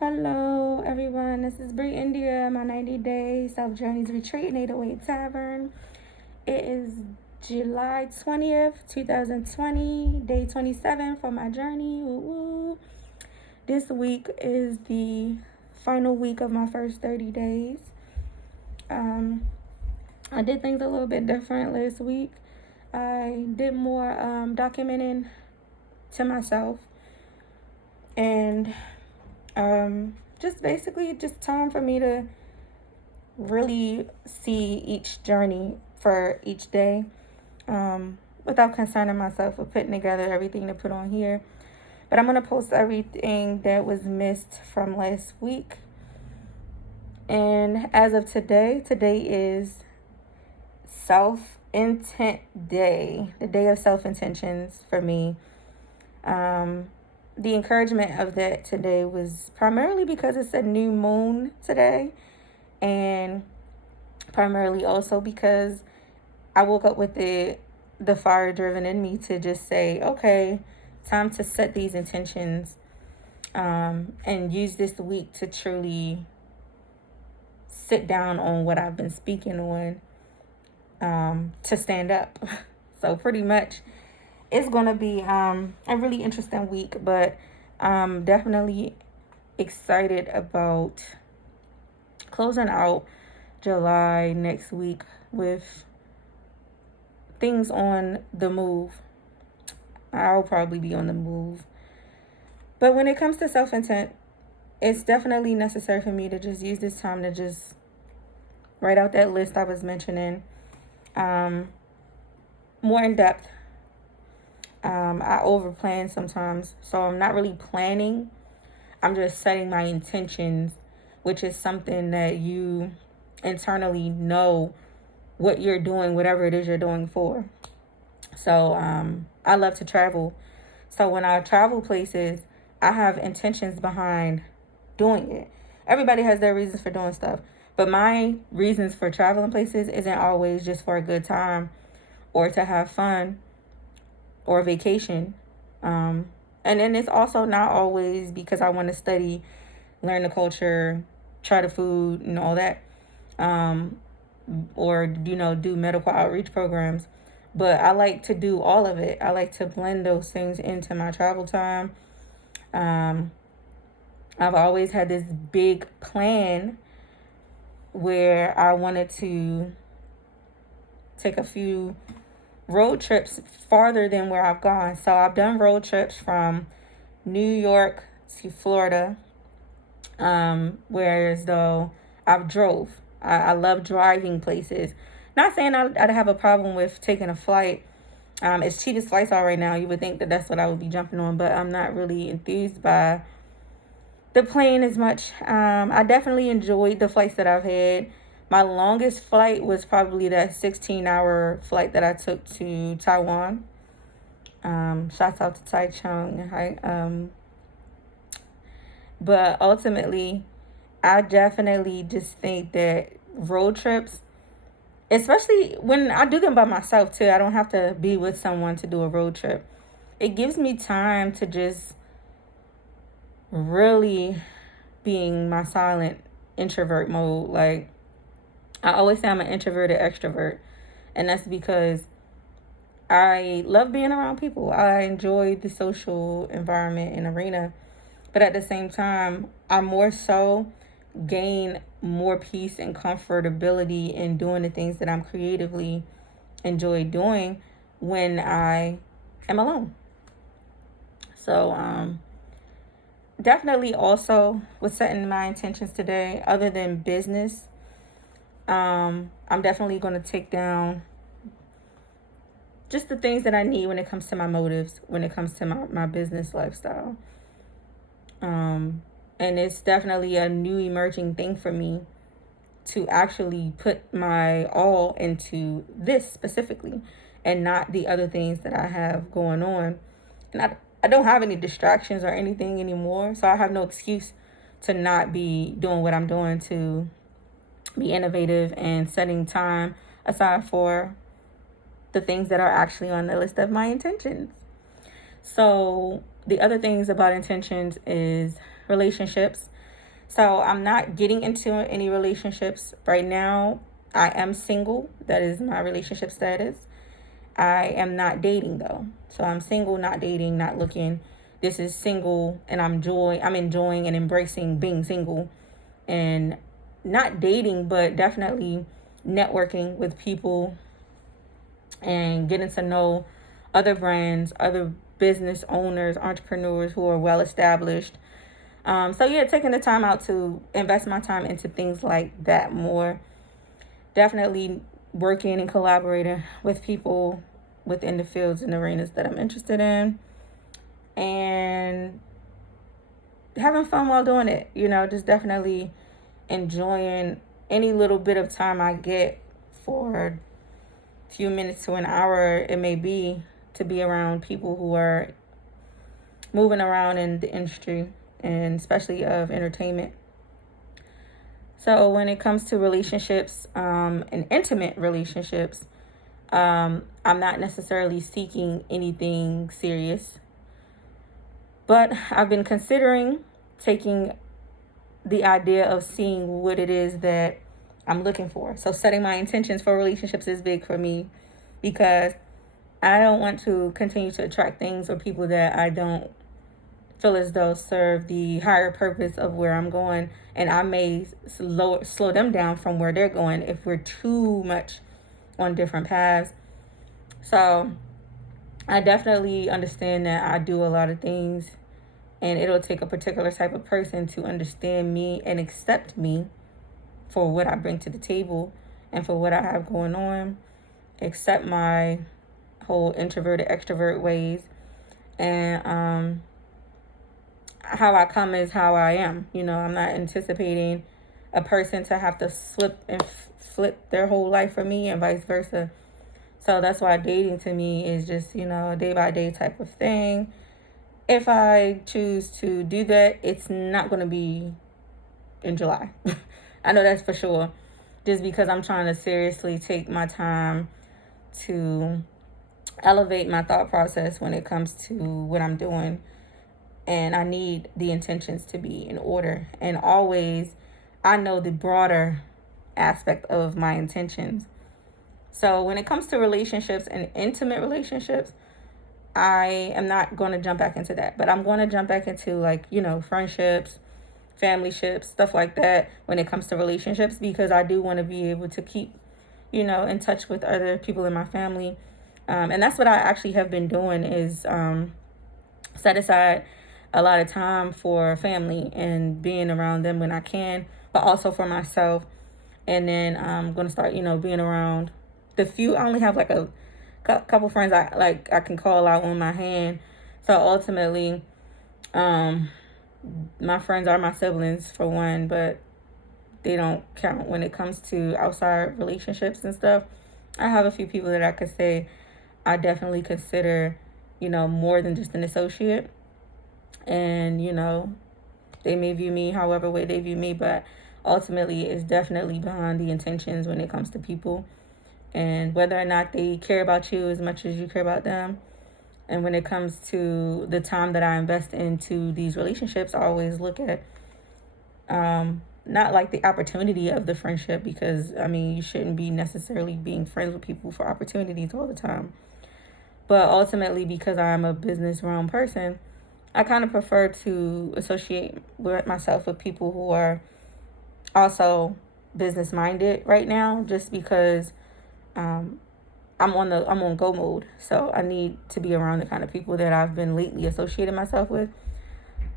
Hello, everyone. This is BreiEndia, my 90-day self-journeys retreat in 808 Tavern. It is July 20th, 2020, day 27 for my journey. Woo woo. This week is the final week of my first 30 days. I did things a little bit different last week. I did more documenting to myself and just basically just time for me to really see each journey for each day without concerning myself with putting together everything to put on here. But I'm going to post everything that was missed from last week. And as of today is self-intent day, the day of self-intentions for me. The encouragement of that today was primarily because it's a new moon today, and primarily also because I woke up with the fire driven in me to just say, okay, time to set these intentions, and use this week to truly sit down on what I've been speaking on, to stand up. So pretty much it's going to be a really interesting week, but I'm definitely excited about closing out July next week with things on the move. I'll probably be on the move. But when it comes to self-intent, it's definitely necessary for me to just use this time to just write out that list I was mentioning, more in depth. I overplan sometimes, so I'm not really planning. I'm just setting my intentions, which is something that you internally know what you're doing, whatever it is you're doing for. So I love to travel. So when I travel places, I have intentions behind doing it. Everybody has their reasons for doing stuff, but my reasons for traveling places isn't always just for a good time or to have fun or vacation. And then it's also not always because I want to study, learn the culture, try the food and all that, or do medical outreach programs. But I like to do all of it. I like to blend those things into my travel time. I've always had this big plan where I wanted to take a few road trips farther than where I've gone. So I've done road trips from New York to Florida, whereas though I've drove. I love driving places. Not saying I'd have a problem with taking a flight. As cheap as flights are right now, you would think that that's what I would be jumping on, but I'm not really enthused by the plane as much. I definitely enjoyed the flights that I've had. My longest flight was probably that 16-hour flight that I took to Taiwan. Shouts out to Tai Chung. But ultimately, I definitely just think that road trips, especially when I do them by myself too, I don't have to be with someone to do a road trip. It gives me time to just really being my silent introvert mode. Like, I always say I'm an introverted extrovert, and that's because I love being around people. I enjoy the social environment and arena, but at the same time, I more so gain more peace and comfortability in doing the things that I'm creatively enjoy doing when I am alone. So definitely also with setting my intentions today, other than business, I'm definitely going to take down just the things that I need when it comes to my motives, when it comes to my business lifestyle. And it's definitely a new emerging thing for me to actually put my all into this specifically and not the other things that I have going on. And I don't have any distractions or anything anymore, so I have no excuse to not be doing what I'm doing, to be innovative and setting time aside for the things that are actually on the list of my intentions. So the other things about intentions is relationships. So I'm not getting into any relationships right now. I am single. That is my relationship status. I am not dating though. So I'm single, not dating, not looking. This is single, and I'm enjoying and embracing being single, and not dating, but definitely networking with people and getting to know other brands, other business owners, entrepreneurs who are well established. So yeah, taking the time out to invest my time into things like that more. Definitely working and collaborating with people within the fields and arenas that I'm interested in, and having fun while doing it. Just definitely enjoying any little bit of time I get for a few minutes to an hour it may be, to be around people who are moving around in the industry, and especially of entertainment. So when it comes to relationships, and intimate relationships, I'm not necessarily seeking anything serious, but I've been considering taking the idea of seeing what it is that I'm looking for. So setting my intentions for relationships is big for me, because I don't want to continue to attract things or people that I don't feel as though serve the higher purpose of where I'm going, and I may slow them down from where they're going if we're too much on different paths. So I definitely understand that I do a lot of things, and it'll take a particular type of person to understand me and accept me for what I bring to the table and for what I have going on, accept my whole introverted extrovert ways, and how I come is how I am. I'm not anticipating a person to have to slip and flip their whole life for me, and vice versa. So that's why dating to me is just, a day by day type of thing. If I choose to do that, it's not going to be in July. I know that's for sure. Just because I'm trying to seriously take my time to elevate my thought process when it comes to what I'm doing. And I need the intentions to be in order. And always, I know the broader aspect of my intentions. So when it comes to relationships and intimate relationships, I am not going to jump back into that. But I'm going to jump back into friendships, family ships, stuff like that when it comes to relationships, because I do want to be able to keep, in touch with other people in my family. And that's what I actually have been doing, is set aside a lot of time for family and being around them when I can, but also for myself. And then I'm going to start, being around the few. I only have like a couple friends I can call out on my hand. So ultimately, my friends are my siblings for one, but they don't count when it comes to outside relationships and stuff. I have a few people that I could say I definitely consider, more than just an associate. And, they may view me however way they view me, but ultimately it's definitely behind the intentions when it comes to people, and whether or not they care about you as much as you care about them. And when it comes to the time that I invest into these relationships, I always look at not like the opportunity of the friendship, because you shouldn't be necessarily being friends with people for opportunities all the time. But ultimately, because I'm a business realm person, I kind of prefer to associate myself with people who are also business minded right now, just because I'm on go mode. So I need to be around the kind of people that I've been lately associating myself with,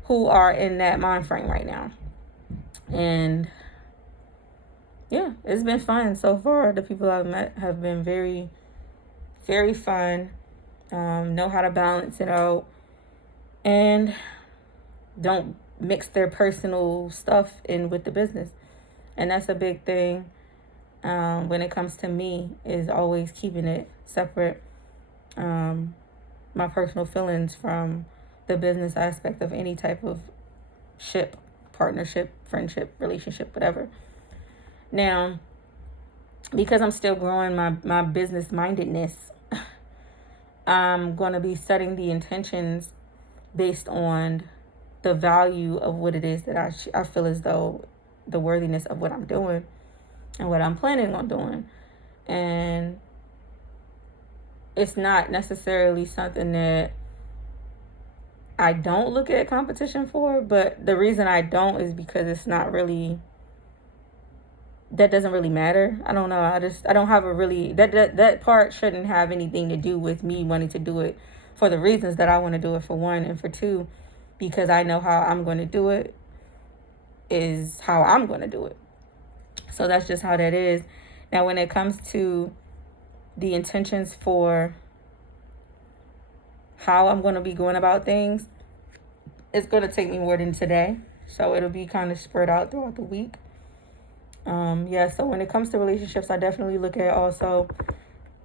who are in that mind frame right now. And yeah, it's been fun so far. The people I've met have been very, very fun. Know how to balance it out, and don't mix their personal stuff in with the business. And that's a big thing when it comes to me, is always keeping it separate. My personal feelings from the business aspect of any type of ship, partnership, friendship, relationship, whatever. Now, because I'm still growing my business mindedness, I'm going to be setting the intentions based on the value of what it is that I feel as though the worthiness of what I'm doing and what I'm planning on doing. And it's not necessarily something that I don't look at competition for, but the reason I don't is because it's not really, that doesn't really matter. I don't know. I don't have a really, that part shouldn't have anything to do with me wanting to do it for the reasons that I want to do it, for one, and for two, because I know how I'm going to do it is how I'm going to do it. So that's just how that is. Now, when it comes to the intentions for how I'm going to be going about things, it's going to take me more than today. So it'll be kind of spread out throughout the week. So when it comes to relationships, I definitely look at also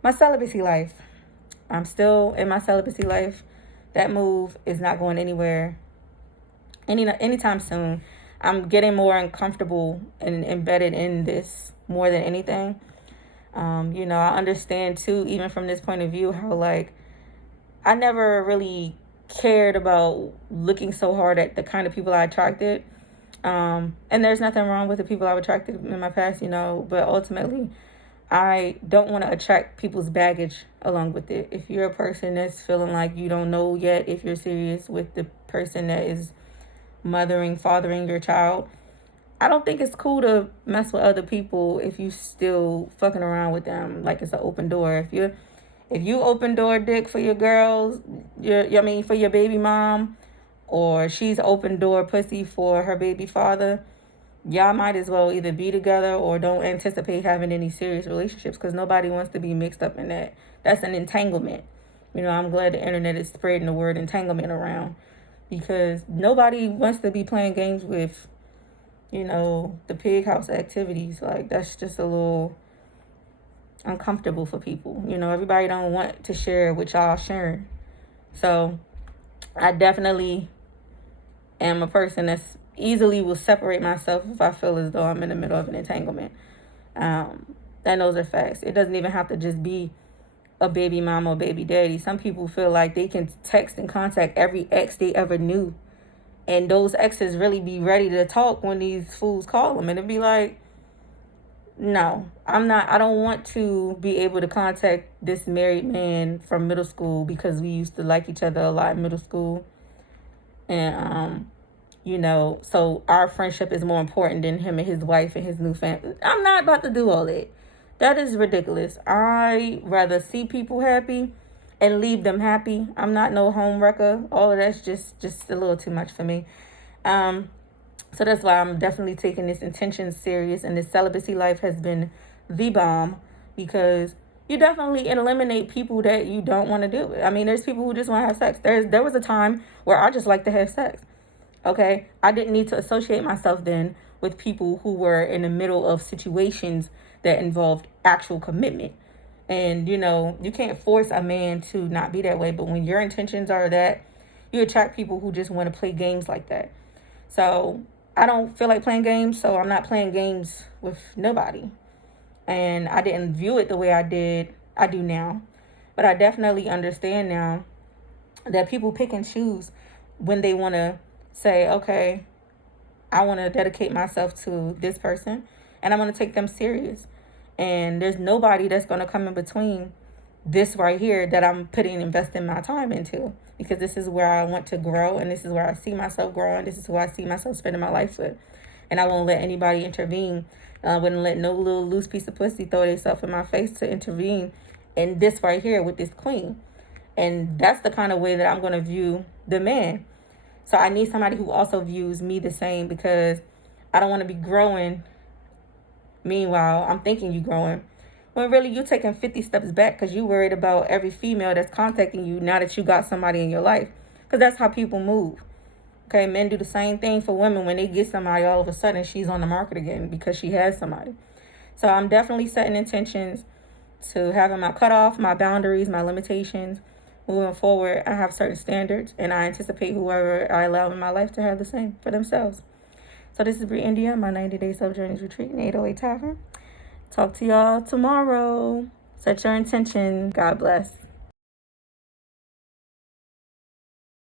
my celibacy life. I'm still in my celibacy life. That move is not going anywhere anytime soon. I'm getting more uncomfortable and embedded in this more than anything. I understand too, even from this point of view, how like I never really cared about looking so hard at the kind of people I attracted. And there's nothing wrong with the people I've attracted in my past, but ultimately I don't want to attract people's baggage along with it. If you're a person that's feeling like you don't know yet if you're serious with the person that is fathering your child, I don't think it's cool to mess with other people if you still fucking around with them like it's an open door. If you open door dick for your girls, for your baby mom, or she's open door pussy for her baby father, y'all might as well either be together or don't anticipate having any serious relationships, because nobody wants to be mixed up in that. That's an entanglement. I'm glad the internet is spreading the word entanglement around, because nobody wants to be playing games with, the pig house activities. Like, that's just a little uncomfortable for people. Everybody don't want to share what y'all sharing. So I definitely am a person that's easily will separate myself if I feel as though I'm in the middle of an entanglement. And those are facts. It doesn't even have to just be a baby mama or baby daddy. Some people feel like they can text and contact every ex they ever knew, and those exes really be ready to talk when these fools call them, and it'd be like, no, I'm not. I don't want to be able to contact this married man from middle school because we used to like each other a lot in middle school. And, so our friendship is more important than him and his wife and his new family. I'm not about to do all that. That is ridiculous. I rather see people happy and leave them happy. I'm not no home wrecker. All of that's just a little too much for me. So that's why I'm definitely taking this intention serious, and this celibacy life has been the bomb, because you definitely eliminate people that you don't want to do it. I mean, there's people who just want to have sex. There was a time where I just like to have sex. Okay, I didn't need to associate myself then with people who were in the middle of situations that involved actual commitment. And, you can't force a man to not be that way. But when your intentions are that, you attract people who just want to play games like that. So I don't feel like playing games, so I'm not playing games with nobody. And I didn't view it the way I do now. But I definitely understand now that people pick and choose when they want to say, okay, I want to dedicate myself to this person and I'm going to take them serious. And there's nobody that's going to come in between this right here that I'm investing my time into, because this is where I want to grow, and this is where I see myself growing. This is who I see myself spending my life with. And I won't let anybody intervene. I wouldn't let no little loose piece of pussy throw themselves in my face to intervene in this right here with this queen. And that's the kind of way that I'm going to view the man. So I need somebody who also views me the same, because I don't want to be growing. Meanwhile, I'm thinking you growing, when really you taking 50 steps back because you worried about every female that's contacting you now that you got somebody in your life. Because that's how people move. Okay, men do the same thing for women. When they get somebody, all of a sudden she's on the market again because she has somebody. So I'm definitely setting intentions to having my cutoff, my boundaries, my limitations. Moving forward, I have certain standards, and I anticipate whoever I allow in my life to have the same for themselves. So this is BreiEndia, my 90-day SELFJOURNEYS retreat in 808 Tavern. Talk to y'all tomorrow. Set your intention. God bless.